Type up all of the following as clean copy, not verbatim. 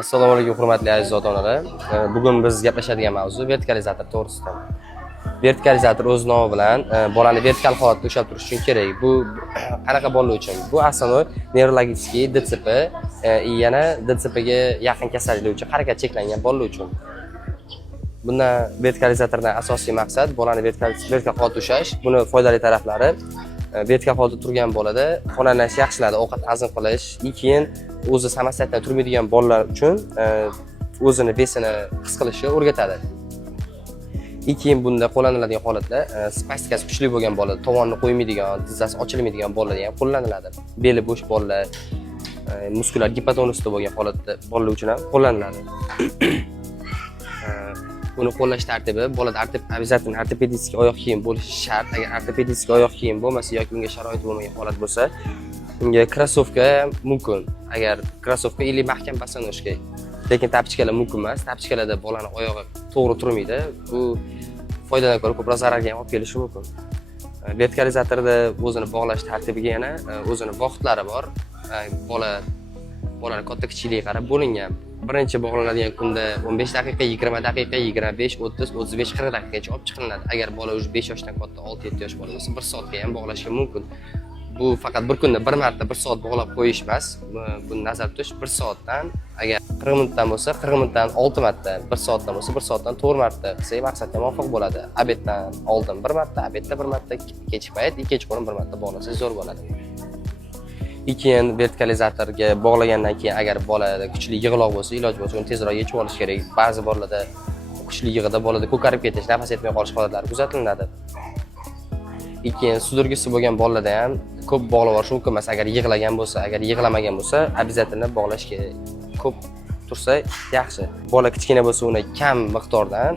Assalomu alaykum hurmatli aziz ota-onalar. Bugun biz gaplashadigan mavzu vertikalizator to'g'risida. Vertikalizator o'z nomi bilan bolani vertikal holatda ushlab turish uchun kerak. Bu qanaqa bolalar uchun? Bu asosan neurologический DCP, yana DCP ga yaqin kasalliklar uchun, harakat cheklangan bolalar uchun. Bundan vertikalizatordan asosiy maqsad bolani vertikal holatda ushlash. Buni foydali taraflari vertikal holatda turgan bolada qonlanish yaxshiladi, ovqat hazm qilish, keyin o'zi samosatdan turmaydigan bolalar uchun o'zini besini his qilishni o'rgatadi. Keyin bunda qo'llaniladigan holatlar spastikasi kuchli bo'lgan bola, tovonni qo'ymaydigan, tizzasi ochilmaydigan bolalarda ham qo'llaniladi. Beli bo'sh bolalar, muskulyar gipotonusda bo'lgan holatda bolalar uchun ham qo'llaniladi. Buni qo'llash tartibi bolada обязательно ortopedический oyoq kiyim bo'lishi shart. Agar ortopedический oyoq kiyim bo'lmasa yoki unga sharoit bo'lmagan holat bo'lsa, unga krossovka mumkin. Agar krossovka или mahkam bosonojka. Lekin tapchkalar mumkin emas. Tapchkalarda bolani oyog'i to'g'ri turmaydi. Bu foydadan ko'ra ko'proq zararga ham olib kelishi mumkin. Vertikalizatorda o'zini bog'lash tartibiga yana o'zini vaqtlari bor. Bolalar katta kichikligiga qarab bo'lingan. Birinchi bog'lanadigan kunda 15 daqiqa, 20 daqiqa, 25, 30, 35, 40 daqiqagacha olib chiqilinadi. Agar bola o'zi 5 yoshdan katta, 6-7 yosh bola bo'lsa, 1 soatga ham bog'lashga mumkin. Bu faqat bir kunda bir marta 1 soat bog'lab qo'yish emas. Buni nazarda tutish 1 soatdan, agar 40 minutdan bo'lsa, 40 minutdan 6 marta, 1 soatdan bo'lsa, 1 soatdan 4 marta qilsak maqsadga muvofiq bo'ladi. Obeddan oldin 1 marta, obedda 1 marta, kechki payt, kechqurun 1 marta bog'lasangiz zo'r bo'ladi. Keyin vertikalizatorga bog'lagandan keyin agar bolada kuchli yig'loq bo'lsa, iloj bo'lsa uni tezroq yechib olish kerak. Ba'zi bolalarda kuchli yig'ida bolada ko'karib ketish, nafas etmay qolish holatlari kuzatiladi. Keyin sudragisi bo'lgan bolalarda ham ko'p bog'lab olish mumkin emas. Agar yig'lagan bo'lsa, agar yig'lamagan bo'lsa, обязательно bog'lash kerak. Ko'p tursa yaxshi. Bola kichkina bo'lsa uni kam miqdordan,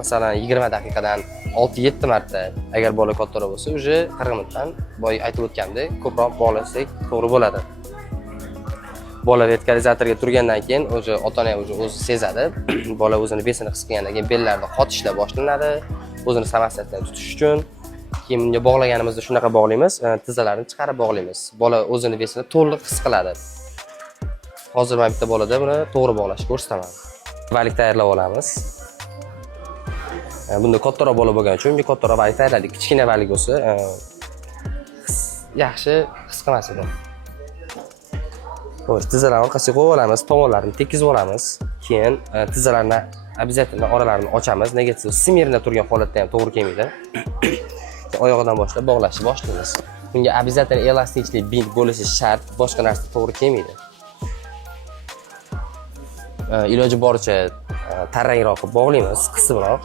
masalan 20 daqiqadan 6-7 marta, agar bola kattaroq bo'lsa, uje 40 minutdan boya aytib o'tgandek ko'proq bog'lasak to'g'ri bo'ladi. Bola vertikalizatorga turgandan keyin o'zi ota-ona o'zi sezadi. Bola o'zini besini his qilgandan keyin bellarda qotishlar boshlanadi. O'zini samosatdan tutish uchun keyin bunga bog'laganimizda shunaqa bog'laymiz, tizzalarini chiqarib bog'laymiz. Bola o'zini besini to'liq his qiladi. Hozir men bitta bolada buni to'g'ri bog'lashni ko'rsataman. Valik tayyorlab olamiz. Bunda kattaroq bola bo'lgani uchun unga kattaroq valik tayyorladik. Kichkina valik bo'lsa, yaxshi his qilmas edi. Xo'sh, tizzalarni orqasiga qo'yib olamiz, tomonlarini tekizib olamiz. Keyin tizzalarni обязательно oralarini ochamiz. Nega desa, smirna turgan holatda ham to'g'ri kelmaydi. Oyog'idan boshlab bog'lashni boshlaymiz. Bunga обязательно elastiklik bint bo'lishi shart, boshqa narsa to'g'ri kelmaydi. Iloji boricha tarangroq qilib bog'laymiz, qisibroq.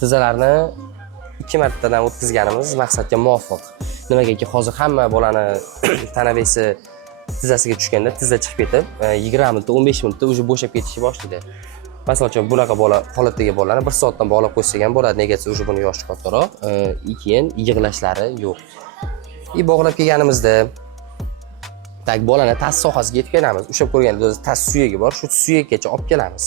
Tizzalarni 2 martadan o'tkazganimiz maqsadga muvofiq. Nimagaki hozir hamma bolani tanavesi tizzasiga tushganda tizza chiqib ketib, 20 minut, 15 minutda uje bo'shab ketishni boshlaydi. Masalan, bunaqa bola holatdagi bolalarni 1 soatdan bog'lab qo'ysak ham bo'ladi. Nega desa, uje buni yoshi kattaroq, keyin yig'lashlari yo'q. Bog'lab kelganimizda bolani tas sohasiga yetib kelamiz. Ushlab ko'rganda o'zi tas suyagi bor, shu suyakgacha olib kelamiz.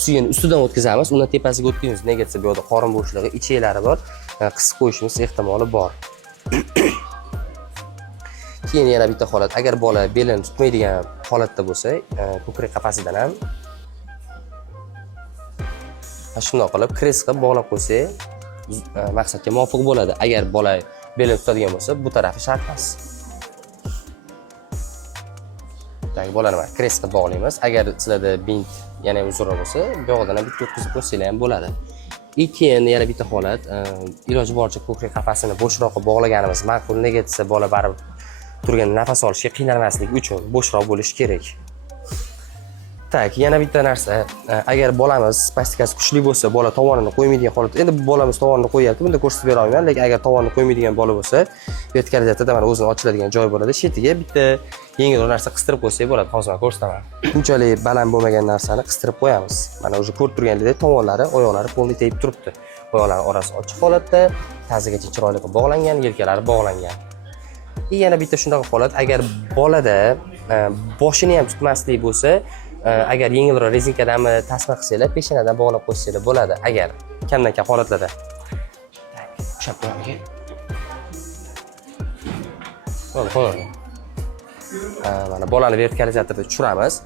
Suyini ustidan o'tkazamiz, undan tepasiga o'tkazamiz. Nega desa, bu yerda qorin bo'shlig'i, icheklari bor, qisib qo'yishimiz ehtimoli bor. Keyin yana bitta holat, agar bola belini tutmaydigan holatda bo'lsa, ko'krak qafasidan ham shunday qilib kres qilib bog'lab qo'ysak, maqsadga muvofiq bo'ladi. Agar bola belini tutadigan bo'lsa, bu tarafi shart emas. Bolani kres qilib bog'laymiz. Agar sizlarda bint yana uzunroq bo'lsa, bu yoqdan ham bitta o'tkazib qo'ysanglar ham bo'ladi. Keyin yana bitta holat, iloji boricha ko'krak qafasini bo'shroq qilib bog'laganimiz ma'qul. Nega desa, bola baribir turgan nafas olishga qiynalmasligi uchun bo'shroq bo'lishi kerak. Yana bitta narsa, agar bolamiz spastikasi kuchli bo'lsa, bola tovonini qo'ymaydigan holatda, endi bolamiz tovonini qo'yapti, bunda ko'rsatib bera olmayman, lekin agar tovonni qo'ymaydigan bola bo'lsa, vertikalizatorda mana o'zini ochiladigan joy bo'ladi, shetiga bitta yengilroq narsa qistirib qo'ysak bo'ladi. Hozir men ko'rsataman. Bunchalik baland bo'lmagan narsani qistirib qo'yamiz. Mana o'sha ko'rib turganingizdek, tovonlari, oyoqlari polni tegib turibdi. Oyoqlari orasi ochiq holatda, tazigacha chiroyli qilib bog'langan, yelkalari bog'langan. Yana bitta shunday holat, agar bolada boshini ham tutmaslik bo'lsa, agar yengilroq rezinkadanmi tasma qilsanglar, peshonadan bog'lab qo'ysanglar bo'ladi. Agar kamdan-kam holatlarda. Ushlab qo'yamiz. Xo'p. Mana bolani vertikalizatorda tushiramiz.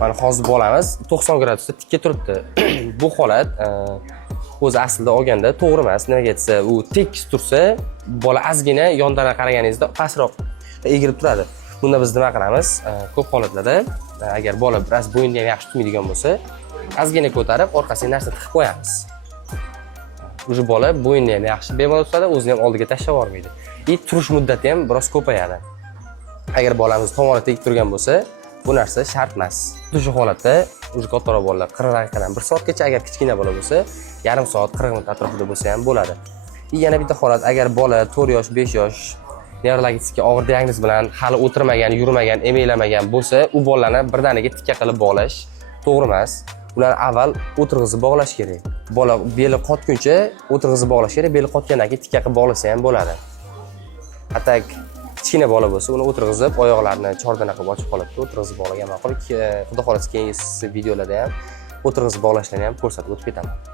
Mana hozir bolamiz 90 gradusda tikka turibdi. Bu holat o'zi aslida olganda to'g'ri emas. Nimaga desa, u tekis tursa, bola ozgina yondan qaraganingizda pastroq egilib turadi. Bunda biz nima qilamiz? Ko'p holatlarda agar bola biroz bo'yinni ham yaxshi tutmaydigan bo'lsa, ozgina ko'tarib, orqasiga narsa tiqib qo'yamiz. O'sha bola bo'yinni ham yaxshi bemalol tutadi, o'zini ham oldiga tashlab yubormaydi. Turish muddati ham biroz ko'payadi. Agar bolamiz tomoni tegib turgan bo'lsa, bu narsa shart emas. Shu holatda o'sha kattaroq bolalar 40 daqiqadan 1 soatgacha, agar kichkina bola bo'lsa, yarim soat, 40 minut atrofida bo'lsa ham bo'ladi. Yana bitta holat, agar bola 4 yosh, 5 yosh neurologический og'ir diagnoz bilan hali o'tirmagan, yurmagan, emaylamagan bo'lsa, u bolalarni birdaniga tikka qilib bog'lash to'g'ri emas. Ularni avval o'tirg'izib bog'lash kerak. Bola beli qotguncha o'tirg'izib bog'lash kerak. Beli qotgandan keyin tikka qilib bog'lasa ham bo'ladi. Atak kichkina bola bo'lsa, uni o'tirg'izib, oyoqlarini chordana qilib ochib holatda o'tirg'izib bog'lagan ma'qul. Xudo xolasa keyingi videolarda ham o'tirg'izib bog'lashlarni ham ko'rsatib o'tib ketaman.